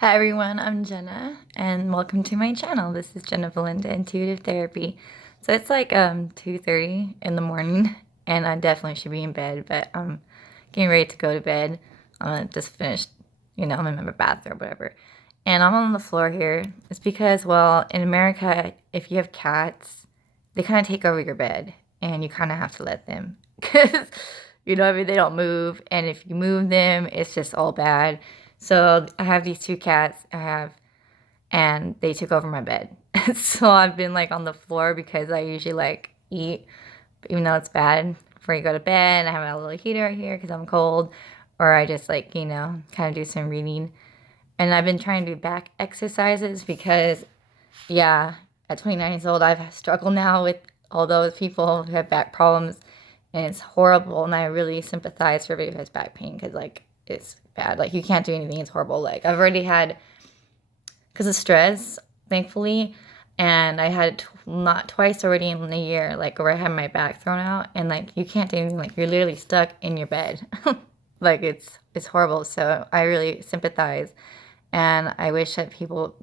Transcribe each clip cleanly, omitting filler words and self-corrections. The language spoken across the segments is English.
Hi everyone, I'm Jenna and welcome to my channel. This is Jenna Belinda Intuitive Therapy. So it's like 2:30 in the morning and I definitely should be in bed, but I'm getting ready to go to bed. I'm just finished, I'm in my bath or whatever. And I'm on the floor here. It's because, well, in America, if you have cats, they kind of take over your bed and you kind of have to let them because, they don't move. And if you move them, it's just all bad. So I have these two cats and they took over my bed. So I've been like on the floor because I usually like eat, even though it's bad, before you go to bed. I have a little heater right here because I'm cold, or I just like, kind of do some reading. And I've been trying to do back exercises because, yeah, at 29 years old, I've struggled now with all those people who have back problems, and it's horrible. And I really sympathize for everybody who has back pain because, like, it's bad. Like, you can't do anything. It's horrible. Like, I've already had, because of stress, thankfully, and I had not twice already in a year, like, where I had my back thrown out, and, like, you can't do anything. Like, you're literally stuck in your bed. Like, it's horrible. So I really sympathize. And I wish that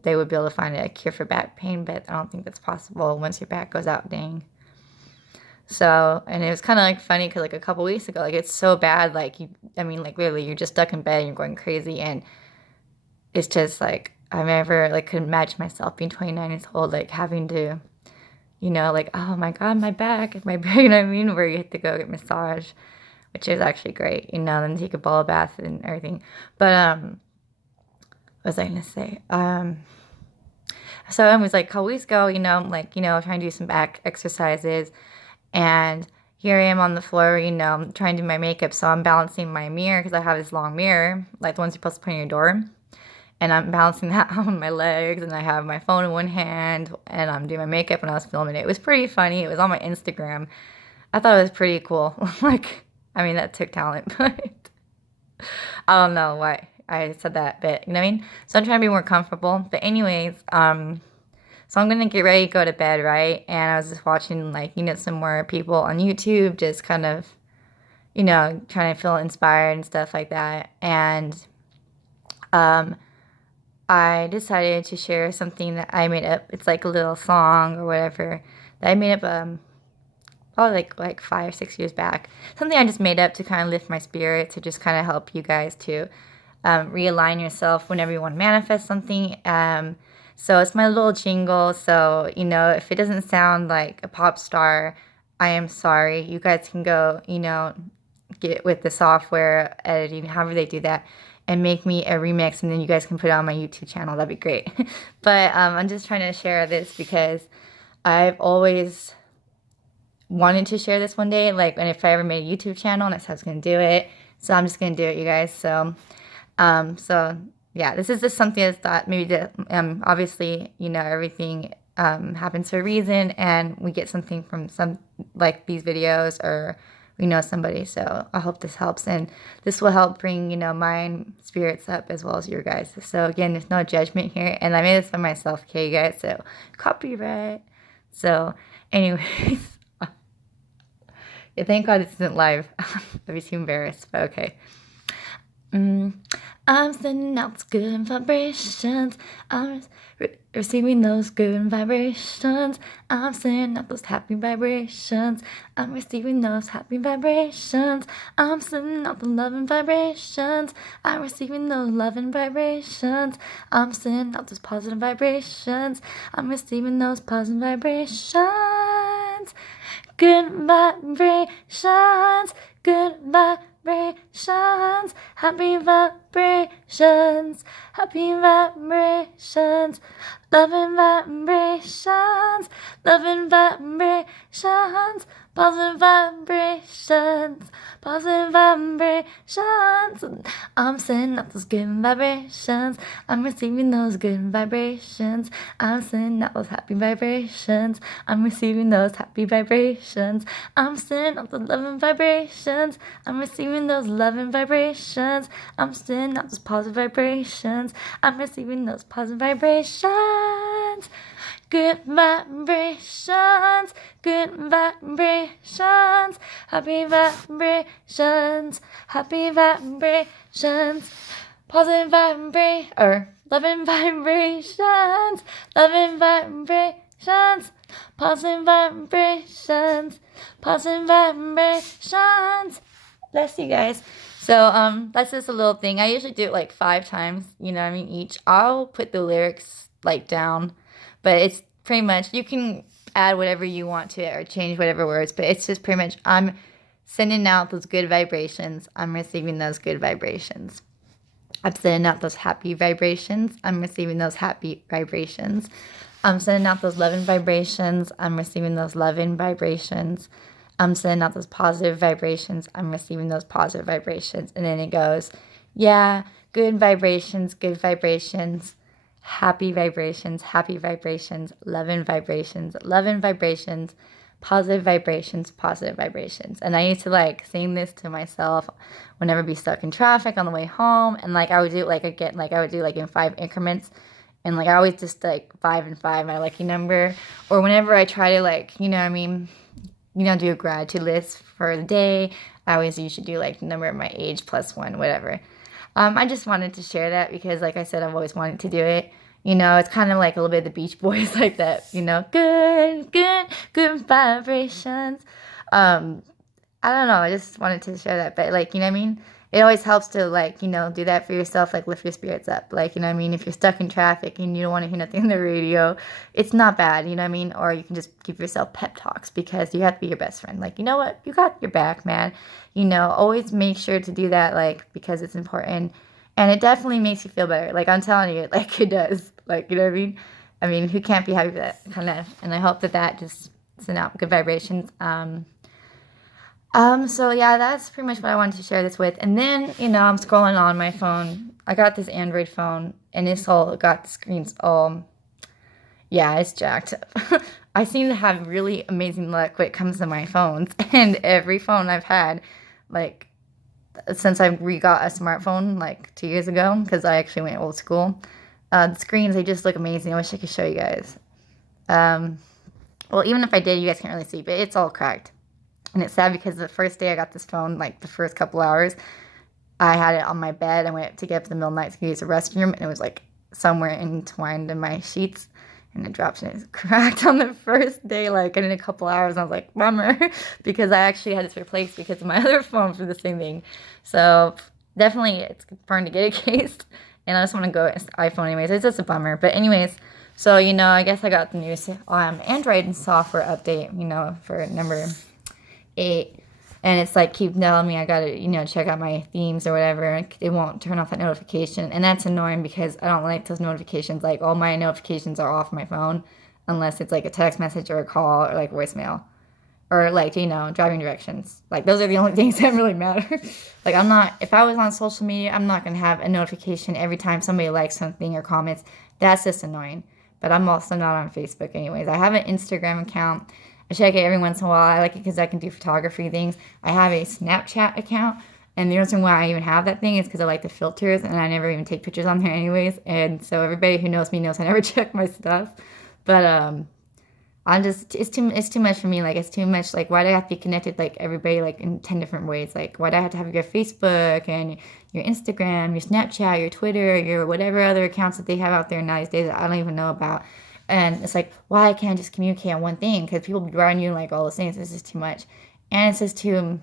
they would be able to find a cure for back pain, but I don't think that's possible once your back goes out, dang. So, and it was kind of like funny because like a couple weeks ago, like it's so bad, like literally you're just stuck in bed and you're going crazy, and it's just like, I never like could imagine myself being 29 years old, like having to, like, oh my God, my back, where you have to go get massage, which is actually great, then take a ball bath and everything. But, what was I gonna say? So it was like a couple weeks ago, trying to do some back exercises, and here I am on the floor, trying to do my makeup. So I'm balancing my mirror because I have this long mirror, like the ones you're supposed to put in your door, and I'm balancing that on my legs, and I have my phone in one hand, and I'm doing my makeup, and I was filming it. It was pretty funny. It was on my Instagram. I thought it was pretty cool. That took talent, but I don't know why I said that, but you know what I mean? So I'm trying to be more comfortable. But anyways, so I'm gonna get ready to go to bed, right? And I was just watching some more people on YouTube just kind of, trying to feel inspired and stuff like that. And I decided to share something that I made up. It's like a little song or whatever that I made up probably like 5 or 6 years back. Something I just made up to kind of lift my spirit, to just kind of help you guys to realign yourself whenever you want to manifest something. So it's my little jingle. So, if it doesn't sound like a pop star, I am sorry. You guys can go, get with the software editing, however they do that, and make me a remix, and then you guys can put it on my YouTube channel. That'd be great. But I'm just trying to share this because I've always wanted to share this one day, and if I ever made a YouTube channel, and that's how I was going to do it. So I'm just going to do it, you guys. So yeah, this is just something I thought maybe that, obviously, everything happens for a reason, and we get something from some, like, these videos, or we know somebody. So I hope this helps, and this will help bring, my spirits up as well as your guys. So again, there's no judgment here, and I made this for myself, okay, you guys? So copyright. So anyways, yeah, thank God this isn't live. I'd be too embarrassed, but okay. I'm sending out those good vibrations. I'm receiving those good vibrations. I'm sending out those happy vibrations. I'm receiving those happy vibrations. I'm sending out the loving vibrations. I'm receiving those loving vibrations. I'm sending out those positive vibrations. I'm receiving those positive vibrations. Good vibrations. Good vibrations, happy vibrations, happy vibrations, loving vibrations, loving vibrations, positive vibrations, positive vibrations. I'm sending out those good vibrations. I'm receiving those good vibrations. I'm sending out those happy vibrations. I'm receiving those happy vibrations. I'm sending out the loving vibrations. I'm receiving those loving vibrations. I'm sending out those positive vibrations. I'm receiving those positive vibrations. Good vibrations, good vibrations, happy vibrations, happy vibrations, positive vibration, or loving vibrations, loving vibrations, positive vibrations, positive vibrations. Bless you guys. So that's just a little thing. I usually do it like 5 times, you know what I mean, each. I'll put the lyrics like down, but it's pretty much, you can add whatever you want to it or change whatever words, but it's just pretty much, I'm sending out those good vibrations, I'm receiving those good vibrations. I'm sending out those happy vibrations, I'm receiving those happy vibrations. I'm sending out those loving vibrations, I'm receiving those loving vibrations. I'm sending out those positive vibrations, I'm receiving those positive vibrations. And then it goes, yeah, good vibrations, happy vibrations, loving vibrations, positive vibrations, positive vibrations. And I used to like sing this to myself whenever I'd be stuck in traffic on the way home. And like I would do it like again, like I would do like in 5 increments. And like I always just like 5 and 5, my lucky number. Or whenever I try to like, you know what I mean, do a gratitude list for the day, I always usually do like the number of my age plus 1, whatever. I just wanted to share that because, like I said, I've always wanted to do it. It's kind of like a little bit of the Beach Boys, like that, good vibrations. I don't know, I just wanted to share that, but like, you know what I mean? It always helps to like, do that for yourself, like lift your spirits up. Like, you know what I mean? If you're stuck in traffic and you don't want to hear nothing on the radio, it's not bad, you know what I mean? Or you can just give yourself pep talks because you have to be your best friend. Like, you know what? You got your back, man. Always make sure to do that, like, because it's important. And it definitely makes you feel better. Like, I'm telling you, like, it does. Like, you know what I mean? I mean, who can't be happy with that kind of? And I hope that just send out good vibrations. So yeah, that's pretty much what I wanted to share this with. And then, I'm scrolling on my phone. I got this Android phone, and it's all got the screens all, yeah, it's jacked up. I seem to have really amazing luck when it comes to my phones. And every phone I've had, like, since I got a smartphone, like, 2 years ago, because I actually went old school, the screens, they just look amazing. I wish I could show you guys. Well, even if I did, you guys can't really see, but it's all cracked. And it's sad because the first day I got this phone, like the first couple hours, I had it on my bed. I went to get up in the middle of the night to use the restroom, and it was like somewhere entwined in my sheets, and it dropped and it was cracked on the first day, like in a couple hours. I was like, bummer, because I actually had this replaced because of my other phone for the same thing. So definitely it's important to get it cased, and I just want to go iPhone anyways. It's just a bummer. But anyways, so, I guess I got the new Android software update, for number 8, and it's like keep telling me I gotta check out my themes or whatever. It won't turn off that notification, and that's annoying because I don't like those notifications. Like, all my notifications are off my phone unless it's like a text message or a call or like voicemail or like driving directions. Like, those are the only things that really matter. Like, if I was on social media, I'm not gonna have a notification every time somebody likes something or comments. That's just annoying. But I'm also not on Facebook anyways. I have an Instagram account. I check it every once in a while. I like it because I can do photography things. I have a Snapchat account, and the reason why I even have that thing is because I like the filters, and I never even take pictures on there anyways. And so everybody who knows me knows I never check my stuff. But it's too much for me. Like, it's too much. Like, why do I have to be connected like everybody like in 10 different ways? Like, why do I have to have your Facebook and your Instagram, your Snapchat, your Twitter, your whatever other accounts that they have out there nowadays that I don't even know about? And it's like, why can't I just communicate on one thing? Because people be writing you like all those things. It's just too much. And it's just too,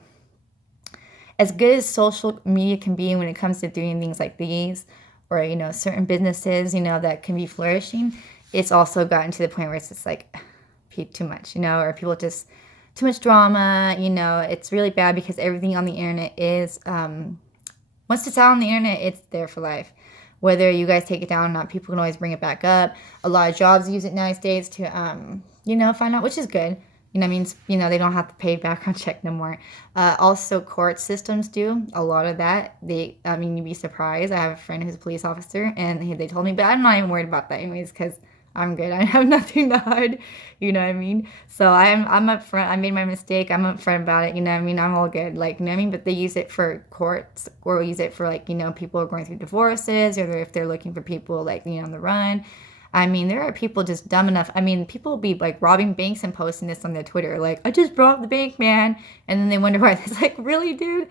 as good as social media can be when it comes to doing things like these, or, certain businesses, that can be flourishing, it's also gotten to the point where it's just like too much, or people just, too much drama, it's really bad because everything on the internet is, once it's out on the internet, it's there for life. Whether you guys take it down or not, people can always bring it back up. A lot of jobs use it nowadays to, find out, which is good. They don't have to pay background check no more. Also, court systems do a lot of that. You'd be surprised. I have a friend who's a police officer, and they told me, but I'm not even worried about that anyways, because I'm good. I have nothing to hide. You know what I mean? So I'm up front. I made my mistake. I'm up front about it. You know what I mean? I'm all good. Like, you know what I mean? But they use it for courts, or use it for like, people are going through divorces, or if they're looking for people like, on the run. There are people just dumb enough. People will be like robbing banks and posting this on their Twitter. Like, I just robbed the bank, man. And then they wonder why. It's like, really, dude?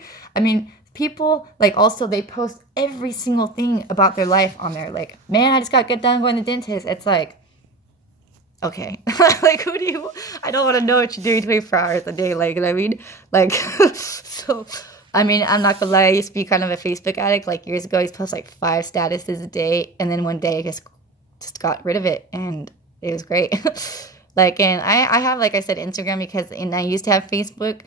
people, like, also they post every single thing about their life on there. Like, man, I just got done going to the dentist. It's like, okay. Like, who do you, I don't want to know what you're doing 24 hours a day. Like, you know what I mean? Like, so, I mean, I'm not gonna lie, I used to be kind of a Facebook addict. Like, years ago, I used to post like 5 statuses a day. And then one day I just got rid of it. And it was great. Like, and I have, like I said, Instagram because, and I used to have Facebook,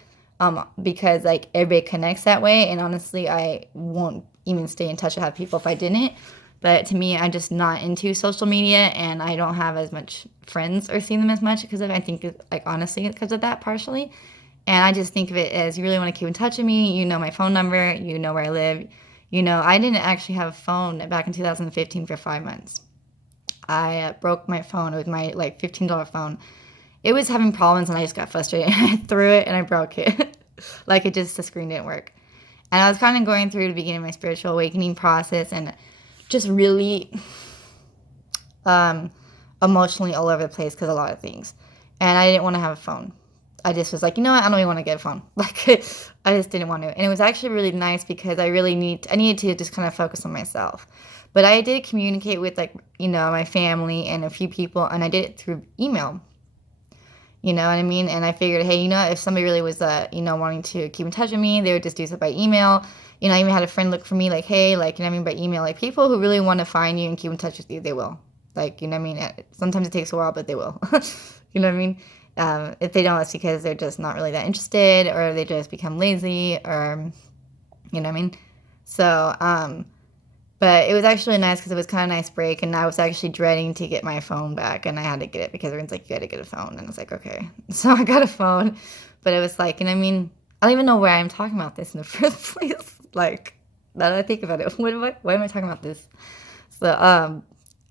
because like everybody connects that way. And honestly, I won't even stay in touch with have people if I didn't. But to me, I'm just not into social media, and I don't have as much friends or see them as much because of, I think, like, honestly, because of that partially. And I just think of it as, you really want to keep in touch with me, you know my phone number, you know where I live. You know, I didn't actually have a phone back in 2015 for 5 months. I broke my phone. It was my like $15 phone. It was having problems, and I just got frustrated. I threw it and I broke it. Like, the screen didn't work. And I was kind of going through the beginning of my spiritual awakening process, and just really emotionally all over the place because of a lot of things. And I didn't want to have a phone. I just was like, you know what? I don't even want to get a phone. Like, I just didn't want to. And it was actually really nice because I needed to just kind of focus on myself. But I did communicate with, like, you know, my family and a few people, and I did it through email. You know what I mean? And I figured, hey, you know, if somebody really was, you know, wanting to keep in touch with me, they would just do so by email. You know, I even had a friend look for me, like, hey, like, you know what I mean, by email. Like, people who really want to find you and keep in touch with you, they will. Like, you know what I mean? Sometimes it takes a while, but they will. You know what I mean? If they don't, it's because they're just not really that interested, or they just become lazy, or, you know what I mean? So, but it was actually nice because it was kind of a nice break, and I was actually dreading to get my phone back, and I had to get it because everyone's like, you got to get a phone. And I was like, okay. So I got a phone, but it was like, you know what I mean? I don't even know why I'm talking about this in the first place. Like, now that I think about it, why am I talking about this? So,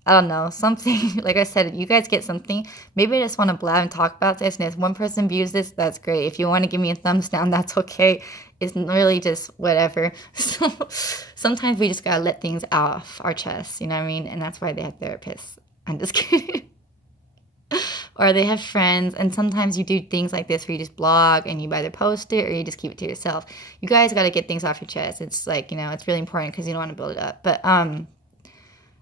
I don't know, something, like I said, you guys get something. Maybe I just want to blab and talk about this, and if one person views this, that's great. If you want to give me a thumbs down, that's okay. It's really just whatever. So sometimes we just gotta let things off our chests, you know what I mean? And that's why they have therapists. I'm just kidding. Or they have friends, and sometimes you do things like this where you just blog and you either post it or you just keep it to yourself. You guys gotta get things off your chest. It's like, you know, it's really important because you don't want to build it up. But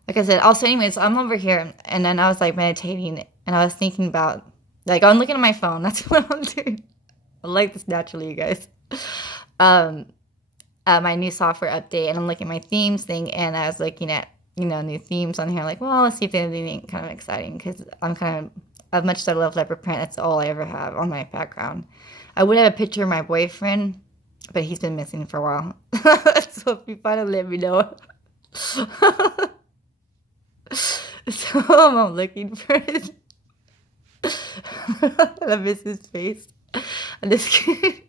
like I said, also, anyways, I'm over here, and then I was like meditating, and I was thinking about, like, I'm looking at my phone. That's what I'm doing. I like this naturally, you guys. My new software update, and I'm looking at my themes thing, and I was looking at, you know, new themes on here. Like, well, let's see if there's anything kind of exciting, because I'm kind of, as much as I love leopard print, that's all I ever have on my background. I would have a picture of my boyfriend, but he's been missing for a while. So if you find it, let me know. So I'm looking for it. I miss his face. I'm just kidding.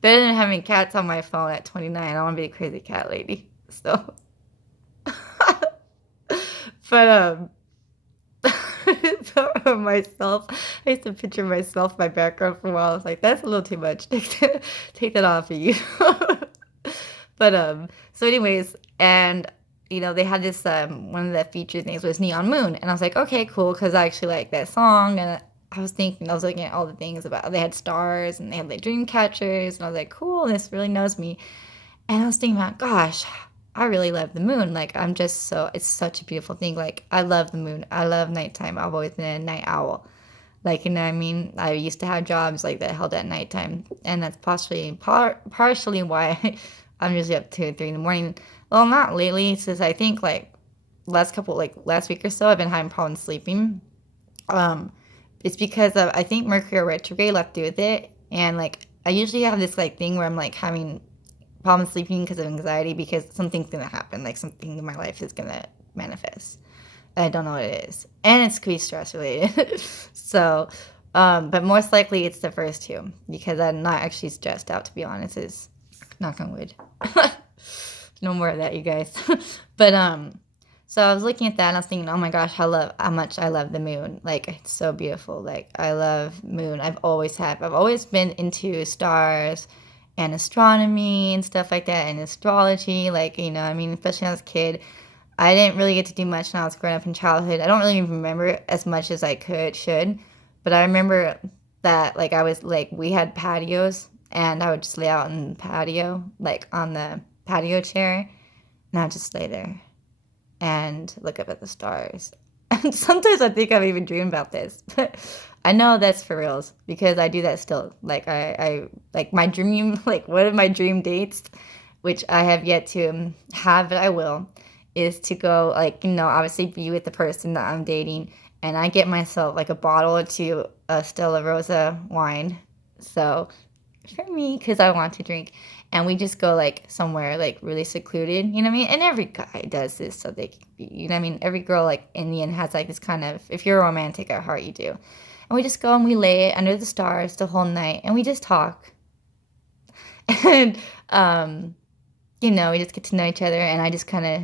Better than having cats on my phone at 29. I want to be a crazy cat lady. So, but so myself, I used to picture myself in my background for a while. I was like, that's a little too much. Take that off of you. But so anyways, and you know, they had this one of the featured things was Neon Moon, and I was like, okay, cool, because I actually like that song. And I was looking at all the things about, they had stars and they had like dream catchers, and I was like, cool, this really knows me. And I was thinking about, gosh, I really love the moon. Like, I'm just so, it's such a beautiful thing. Like, I love the moon. I love nighttime. I've always been a night owl. Like, you know what I mean? I used to have jobs like that held at nighttime, and that's partially why I'm usually up 2 or 3 in the morning. Well, not lately, since I think like last week or so, I've been having problems sleeping. It's because of, I think, Mercury retrograde left to do with it, and like I usually have this like thing where I'm like having problems sleeping because of anxiety, because something's gonna happen, like something in my life is gonna manifest. I don't know what it is, and it's could be stress related. So, but most likely it's the first 2, because I'm not actually stressed out, to be honest. Is knock on wood. No more of that, you guys. But so I was looking at that, and I was thinking, oh my gosh, how much I love the moon. Like, it's so beautiful. Like, I love moon. I've always been into stars and astronomy and stuff like that, and astrology. Like, you know, I mean, especially when I was a kid, I didn't really get to do much when I was growing up in childhood. I don't really even remember as much as I should. But I remember that, like, we had patios and I would just lay out in the patio, like on the patio chair, and I'd just lay there and look up at the stars. And sometimes I think I've even dreamed about this, but I know that's for reals because I do that still. Like I like my dream, like one of my dream dates, which I have yet to have, but I will, is to go, like, obviously be with the person that I'm dating, and I get myself like a bottle or two of 𝕨𝕬𝕣𝕡 wine. So for me, because I want to drink, and we just go like somewhere like really secluded, you know what I mean? And every guy does this so they can be, you know what I mean? Every girl, like, in the end has like this kind of, if you're romantic at heart, you do. And we just go and we lay under the stars the whole night, and we just talk. And we just get to know each other, and I just kind of,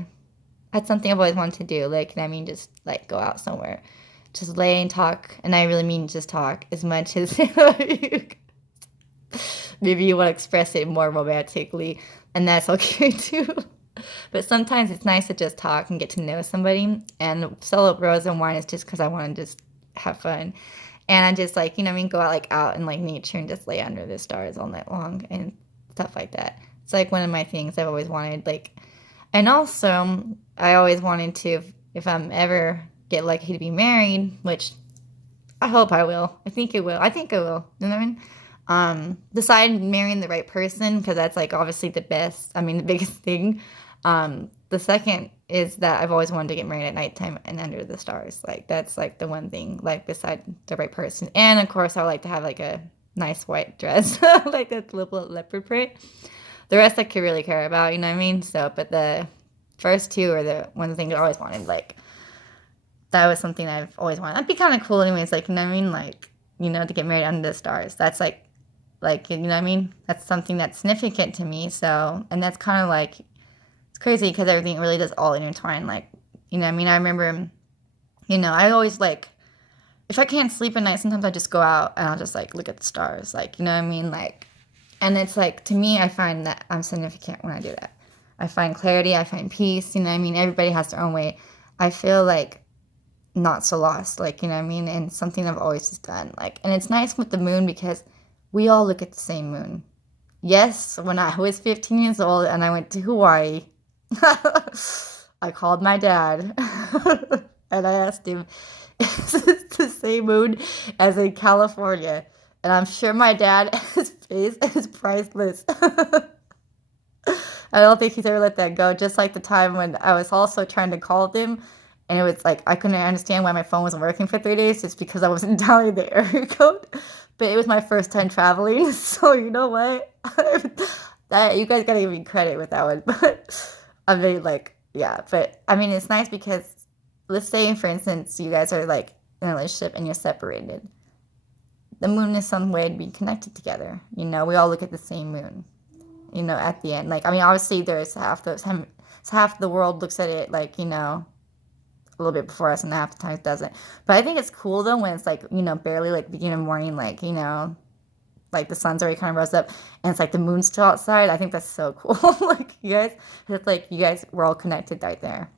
that's something I've always wanted to do, like, you know what I mean, just like go out somewhere, just lay and talk, and I really mean just talk as much as maybe you want to express it more romantically, and that's okay too. But sometimes it's nice to just talk and get to know somebody, and 𝕨𝕬𝕣𝕡 and wine is just because I want to just have fun. And I just, like, go out, like, out in, like, nature and just lay under the stars all night long and stuff like that. It's, like, one of my things I've always wanted, like, and also, I always wanted to, if I'm ever get lucky to be married, which I hope I will. I think I will. You know what I mean? Decide marrying the right person, because that's, like, obviously the biggest thing. The second is that I've always wanted to get married at nighttime and under the stars. Like, that's, like, the one thing, like, beside the right person. And, of course, I would like to have, like, a nice white dress, like that little leopard print. The rest I could really care about, you know what I mean? So, but the first two are the one thing I always wanted. Like, that was something I've always wanted. That'd be kind of cool anyways, like, you know what I mean? Like, to get married under the stars. That's, like, you know what I mean? That's something that's significant to me. So, and that's kind of, like, it's crazy because everything really does all intertwine. Like, you know what I mean? I remember, I always, like, if I can't sleep at night, sometimes I just go out and I'll just, like, look at the stars. Like, you know what I mean? Like, and it's, like, to me, I find that I'm significant when I do that. I find clarity. I find peace. You know what I mean? Everybody has their own way. I feel, like, not so lost. Like, you know what I mean? And something I've always just done. Like, and it's nice with the moon because we all look at the same moon. Yes, when I was 15 years old and I went to Hawaii, I called my dad and I asked him, is this the same moon as in California? And I'm sure my dad, his face is priceless. I don't think he's ever let that go. Just like the time when I was also trying to call them, and it was like I couldn't understand why my phone wasn't working for 3 days. It's because I wasn't dialing the area code. But it was my first time traveling, so you know what? You guys gotta give me credit with that one. But I mean, like, yeah. But I mean, it's nice because, let's say, for instance, you guys are like in a relationship and you're separated. The moon is some way to be connected together. We all look at the same moon. At the end, like, I mean, obviously there's half the world looks at it like, a little bit before us, and half the time it doesn't. But I think it's cool though when it's like, barely like beginning of morning, like, like the sun's already kind of rose up and it's like the moon's still outside. I think that's so cool. Like, you guys, it's like you guys, we're all connected right there.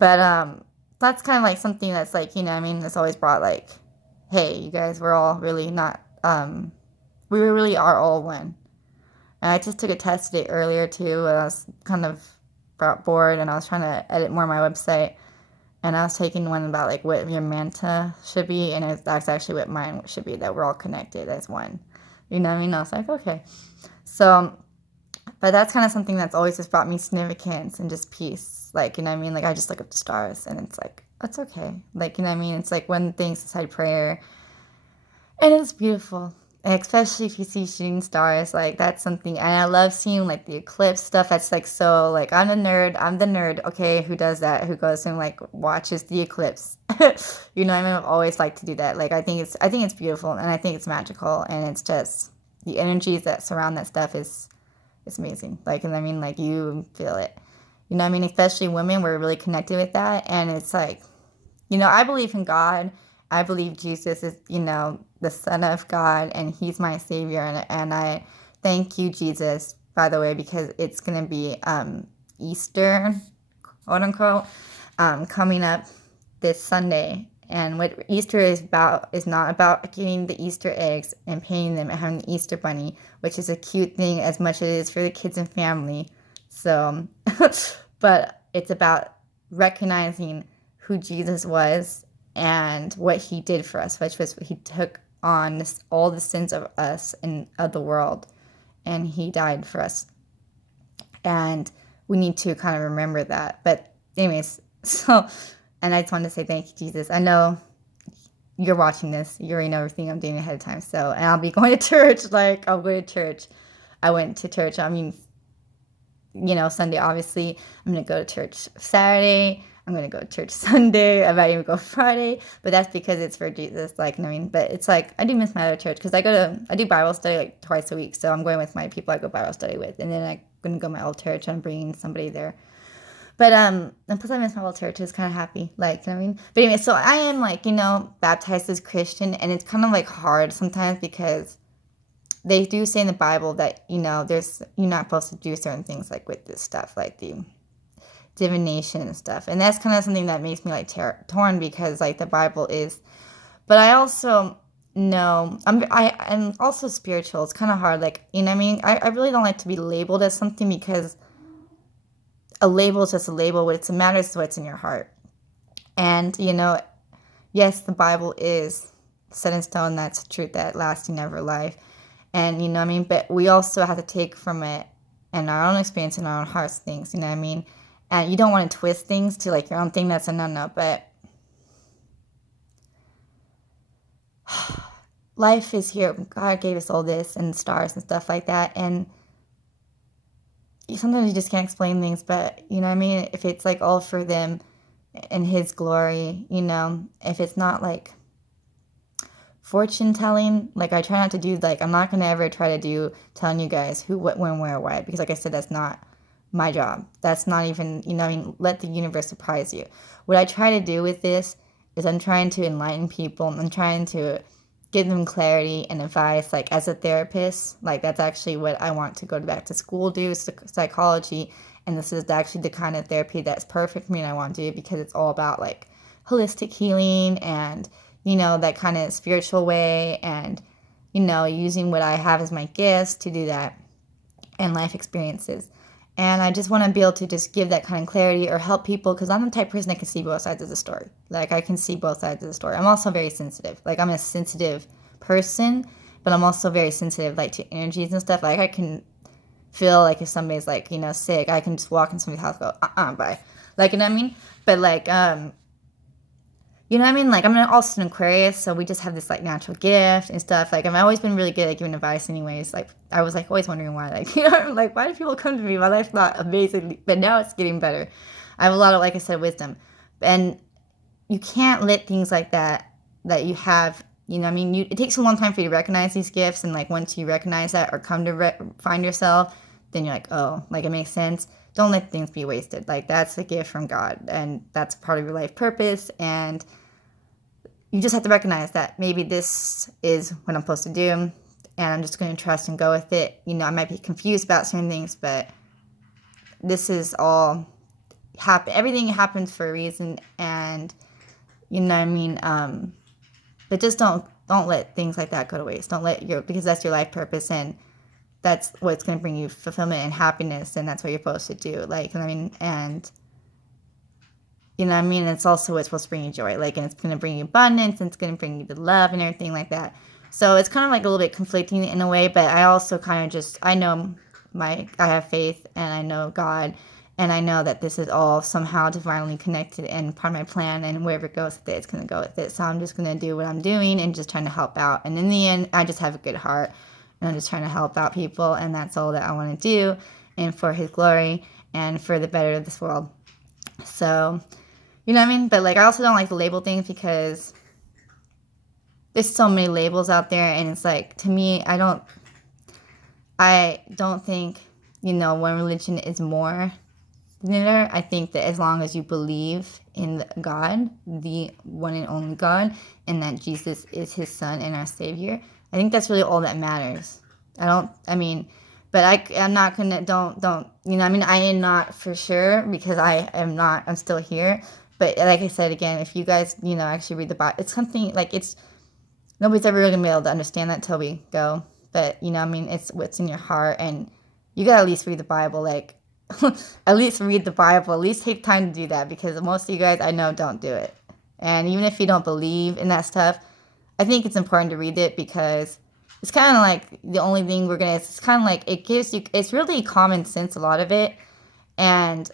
But that's kind of like something that's like, that's always brought like, hey, you guys, we're all really not, we really are all one. And I just took a test today earlier too, and I was kind of bored, and I was trying to edit more of my website, and I was taking one about like what your mantra should be, and that's actually what mine should be, that we're all connected as one. You know what I mean? I was like, okay. So, but that's kind of something that's always just brought me significance and just peace. Like, you know what I mean? Like, I just look at the stars, and it's like, that's okay. Like, you know what I mean? It's like one thing beside prayer, and it's beautiful. Especially if you see shooting stars, like, that's something. And I love seeing like the eclipse stuff. That's like, so like, I'm the nerd, okay, who does that, who goes and like watches the eclipse. You know what I mean? I've always liked to do that. Like, I think it's beautiful, and I think it's magical, and it's just the energies that surround that stuff is amazing. Like, and I mean, like, you feel it, you know what I mean? Especially women, we're really connected with that. And it's like, I believe in God. I believe Jesus is, the Son of God, and he's my savior. And I thank you, Jesus, by the way, because it's going to be Easter, quote unquote, coming up this Sunday. And what Easter is about is not about getting the Easter eggs and painting them and having the Easter bunny, which is a cute thing as much as it is for the kids and family. So, but it's about recognizing who Jesus was and what he did for us, which was he took on all the sins of us and of the world, and he died for us. And we need to kind of remember that. But anyways, so, and I just wanted to say thank you, Jesus. I know you're watching this. You already know everything I'm doing ahead of time. So, and I'll be going to church. Like, I'll go to church. I went to church. I mean, Sunday, obviously. I'm going to go to church Saturday. I'm going to go to church Sunday. I might even go Friday. But that's because it's for Jesus. Like, but it's like, I do miss my other church because I do Bible study like twice a week. So I'm going with my people I go Bible study with. And then I'm going to go to my old church. I'm bringing somebody there. But, and plus I miss my old church. It's kind of happy. Like, But anyway, so I am like, baptized as Christian. And it's kind of like hard sometimes because they do say in the Bible that, you're not supposed to do certain things like with this stuff, like the divination and stuff. And that's kind of something that makes me like torn because like the Bible is, but I also know, I'm also spiritual. It's kind of hard. Like, I really don't like to be labeled as something because a label is just a label. What matters is what's in your heart. And, yes, the Bible is set in stone. That's truth, that lasting ever life. And, but we also have to take from it and our own experience and our own hearts things, And you don't want to twist things to like your own thing. That's a no-no. But life is here. God gave us all this and stars and stuff like that. And sometimes you just can't explain things, but if it's like all for them and his glory, if it's not like fortune telling, like I try not to do, like I'm not going to ever try to do telling you guys who, what, when, where, why, because like I said, that's not my job. That's not even, let the universe surprise you. What I try to do with this is I'm trying to enlighten people. I'm trying to give them clarity and advice, like as a therapist. Like that's actually what I want to go back to school, do psychology. And this is actually the kind of therapy that's perfect for me and I want to do because it's all about like holistic healing and, that kind of spiritual way and, using what I have as my gifts to do that and life experiences. And I just want to be able to just give that kind of clarity or help people because I'm the type of person that can see both sides of the story. Like I can see both sides of the story. I'm also very sensitive. Like I'm a sensitive person, but I'm also very sensitive like to energies and stuff. Like I can feel like if somebody's like, sick, I can just walk in somebody's house and go, bye. Like, But like, Like I'm also an Aquarius, so we just have this like natural gift and stuff. Like I've always been really good at giving advice anyways. Like I was like always wondering why, like, like why do people come to me? My life's not amazing, but now it's getting better. I have a lot of, like I said, wisdom. And you can't let things like that you have, it takes a long time for you to recognize these gifts. And like once you recognize that or come to find yourself, then you're like, oh, like it makes sense. Don't let things be wasted. Like that's a gift from God and that's part of your life purpose. And you just have to recognize that maybe this is what I'm supposed to do and I'm just going to trust and go with it. I might be confused about certain things, but this is all everything happens for a reason and but just don't let things like that go to waste. Don't let because that's your life purpose and that's what's going to bring you fulfillment and happiness and that's what you're supposed to do. Like, and it's also what's supposed to bring you joy. Like, and it's going to bring you abundance and it's going to bring you the love and everything like that. So it's kind of like a little bit conflicting in a way, but I also kind of I know I have faith and I know God and I know that this is all somehow divinely connected and part of my plan and wherever it goes with it, it's going to go with it. So I'm just going to do what I'm doing and just trying to help out. And in the end, I just have a good heart and I'm just trying to help out people and that's all that I want to do and for his glory and for the better of this world. So, But like I also don't like to label things because there's so many labels out there and it's like to me I don't think one religion is more than another. I think that as long as you believe in God, the one and only God, and that Jesus is his son and our savior, I think that's really all that matters. But I'm not gonna I am not for sure because I'm still here. But like I said, again, if you guys, actually read the Bible, it's something like nobody's ever really going to be able to understand that till we go. But, it's what's in your heart, and you got to at least read the Bible, like, at least read the Bible, at least take time to do that, because most of you guys I know don't do it. And even if you don't believe in that stuff, I think it's important to read it, because it's kind of like the only thing it's kind of like, it gives you, it's really common sense, a lot of it. And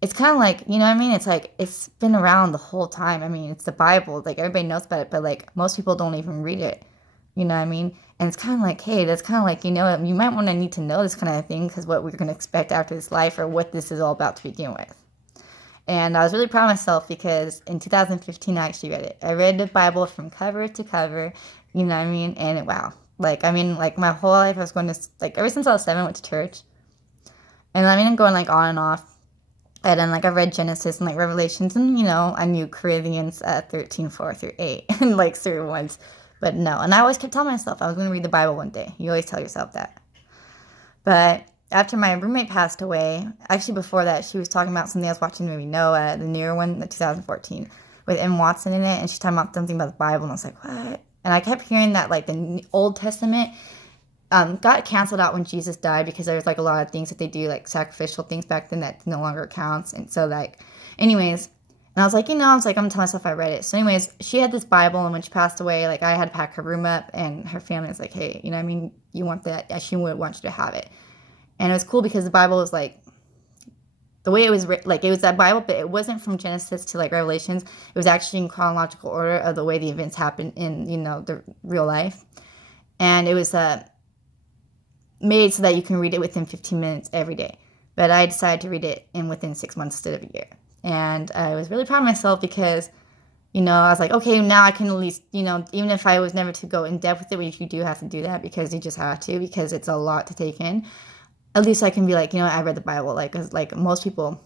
it's kind of like, it's like, it's been around the whole time. It's the Bible, like, everybody knows about it, but like, most people don't even read it, And it's kind of like, hey, that's kind of like, you might want to need to know this kind of thing, because what we're going to expect after this life, or what this is all about to begin with. And I was really proud of myself, because in 2015, I actually read it. I read the Bible from cover to cover, and wow. Like, my whole life I was going to, like, ever since I was 7, I went to church. And I'm going, like, on and off. And then, like, I read Genesis and, like, Revelations, and, I knew Corinthians 13, 4 through 8, and, like, certain ones. But no, and I always kept telling myself I was going to read the Bible one day. You always tell yourself that. But after my roommate passed away, actually before that, she was talking about something I was watching, the movie Noah, the newer one, the 2014, with Emma Watson in it, and she's talking about something about the Bible, and I was like, what? And I kept hearing that, like, the Old Testament got canceled out when Jesus died, because there was, like, a lot of things that they do, like, sacrificial things back then that no longer counts. And so, like, anyways, and I was like, I'm telling myself I read it. So anyways, she had this Bible, and when she passed away, like, I had to pack her room up, and her family was like, hey, you want that? Yeah, she would want you to have it. And it was cool, because the Bible was, like, the way it was written, like, it was that Bible, but it wasn't from Genesis to, like, Revelations. It was actually in chronological order of the way the events happened in, the real life. And it was made so that you can read it within 15 minutes every day. But I decided to read it within 6 months instead of a year. And I was really proud of myself, because, I was like, okay, now I can at least, even if I was never to go in depth with it, which you do have to do that, because you just have to, because it's a lot to take in. At least I can be like, I read the Bible, like, cause like most people,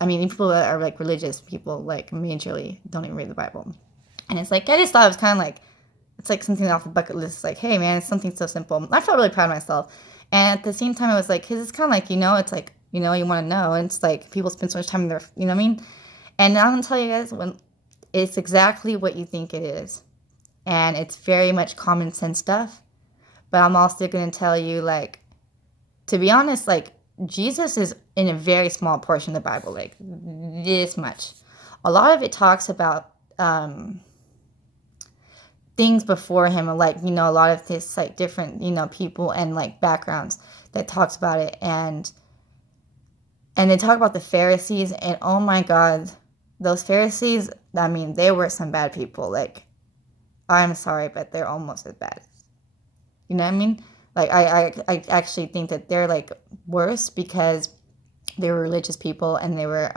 people that are like religious people, like, majorly don't even read the Bible. And it's like, I just thought it was kind of like, it's like something off the bucket list. It's like, hey man, it's something so simple. I felt really proud of myself. And at the same time, I was like, cause it's kind of like, it's like, you want to know. And it's like, people spend so much time in their, you know what I mean? And I'm going to tell you guys, when it's exactly what you think it is. And it's very much common sense stuff. But I'm also going to tell you, like, to be honest, like, Jesus is in a very small portion of the Bible, like this much. A lot of it talks about things before him, like, a lot of this, like, different, people and, like, backgrounds that talks about it. And they talk about the Pharisees, and oh my God, those Pharisees, they were some bad people. Like, I'm sorry, but they're almost as bad. You know what I mean? Like, I actually think that they're, like, worse, because they were religious people, and they were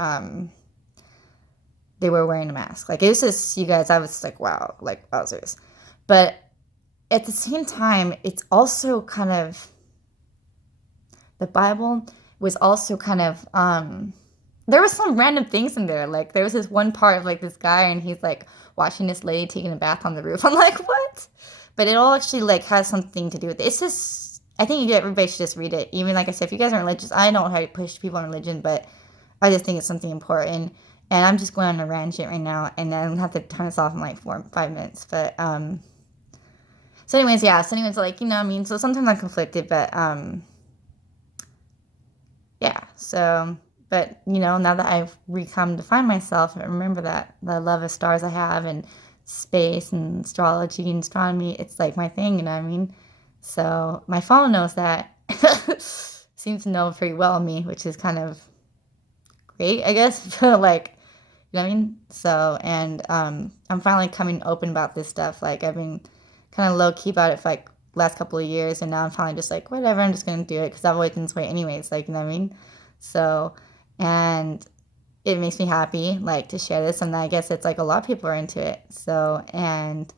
wearing a mask. Like, it was just, you guys, I was like, wow, like, wowzers. But at the same time, it's also kind of, the Bible was also kind of, there was some random things in there. Like, there was this one part of, like, this guy, and he's, like, watching this lady taking a bath on the roof. I'm like, what? But it all actually, like, has something to do with it. It's just, I think everybody should just read it. Even, like I said, if you guys aren't religious, I don't know how to push people on religion, but I just think it's something important. And I'm just going on a rant right now, and then I'm going to have to turn this off in, like, 5 minutes. But, so anyways, yeah. So anyways, like, so sometimes I'm conflicted, but, yeah. So, but, now that I've come to find myself, I remember that the love of stars I have, and space, and astrology, and astronomy, it's, like, my thing, So, my phone knows that. Seems to know pretty well me, which is kind of great, I guess. But, like, you know what I mean? So, and, I'm finally coming open about this stuff. Like, I've been kind of low-key about it for, like, last couple of years, and now I'm finally just like, whatever, I'm just gonna do it, because I've always been this way anyways, like, you know what I mean? So, and it makes me happy, like, to share this, and I guess it's, like, a lot of people are into it. So, and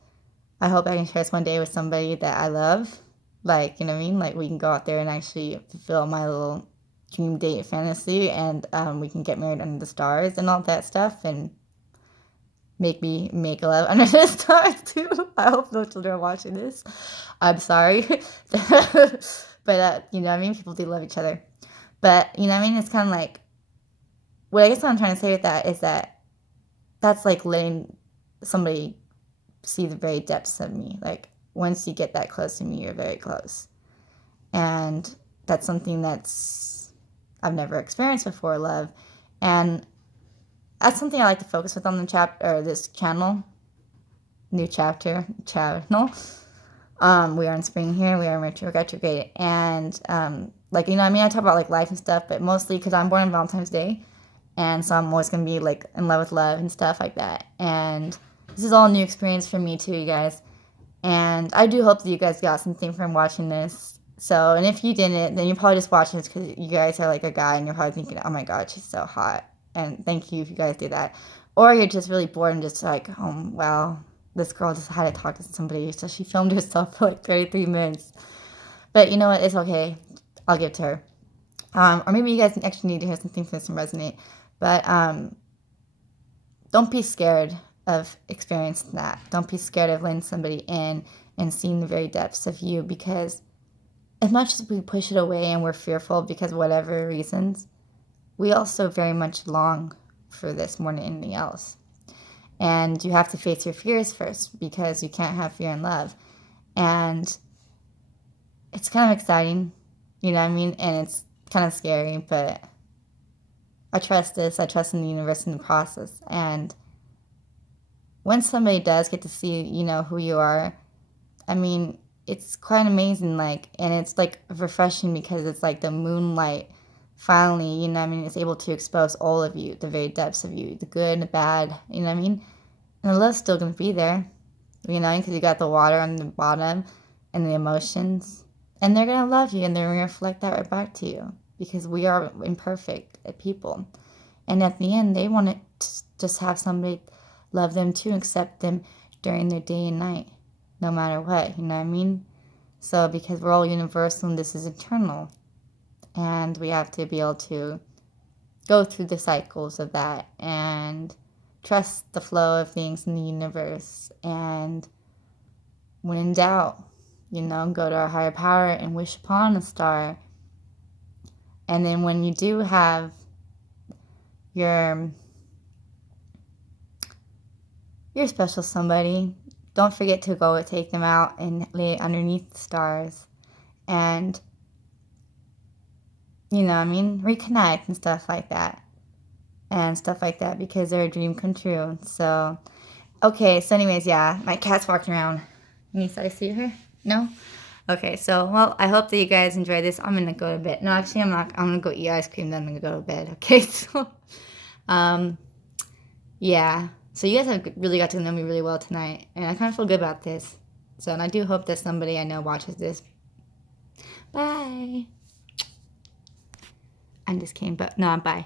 I hope I can share this one day with somebody that I love, like, you know what I mean? Like, we can go out there and actually fulfill my little dream date fantasy, and we can get married under the stars and all that stuff, and make me make love under the stars too. I hope no children are watching this. I'm sorry. But, you know what I mean? People do love each other. But, you know what I mean? It's kind of like, what I guess what I'm trying to say with that is that that's like letting somebody see the very depths of me. Like, once you get that close to me, you're very close. And that's something that's I've never experienced before, love. And that's something I like to focus with on the this channel. New channel. We are in spring here. We are in Mercury retrograde. And, like, you know what I mean? I talk about, like, life and stuff, but mostly because I'm born on Valentine's Day. And so I'm always going to be, like, in love with love and stuff like that. And this is all a new experience for me, too, you guys. And I do hope that you guys got something from watching this. So, and if you didn't, then you're probably just watching this because you guys are, like, a guy and you're probably thinking, oh, my God, she's so hot. And thank you if you guys do that. Or you're just really bored and just like, oh, well, this girl just had to talk to somebody, so she filmed herself for like 33 minutes. But you know what? It's okay. I'll give it to her. Or maybe you guys actually need to hear something from this and resonate. But don't be scared of experiencing that. Don't be scared of letting somebody in and seeing the very depths of you, because as much as we push it away and we're fearful because of whatever reasons, we also very much long for this more than anything else. And you have to face your fears first, because you can't have fear and love. And it's kind of exciting, you know what I mean? And it's kind of scary, but I trust this. I trust in the universe and the process. And when somebody does get to see, you know, who you are, I mean, it's quite amazing, like, and it's like refreshing, because it's like the moonlight finally, you know what I mean, it's able to expose all of you, the very depths of you, the good and the bad, you know what I mean? And the love's still going to be there, you know, because you got the water on the bottom and the emotions. And they're going to love you, and they're going to reflect that right back to you, because we are imperfect people. And at the end, they want to just have somebody love them too, accept them during their day and night, no matter what, you know what I mean? So, because we're all universal and this is eternal. And we have to be able to go through the cycles of that and trust the flow of things in the universe. And when in doubt, you know, go to our higher power and wish upon a star. And then when you do have your special somebody, don't forget to go take them out and lay underneath the stars. And, you know, I mean, reconnect and stuff like that. And stuff like that, because they're a dream come true. So, okay, so anyways, yeah, my cat's walking around. Niece, I see her? No? Okay, so, well, I hope that you guys enjoy this. I'm gonna go to bed. No, actually, I'm not. I'm gonna go eat ice cream, then I'm gonna go to bed. Okay, so, yeah. So you guys have really got to know me really well tonight, and I kind of feel good about this. So, and I do hope that somebody I know watches this. Bye. I'm just kidding, but no, bye.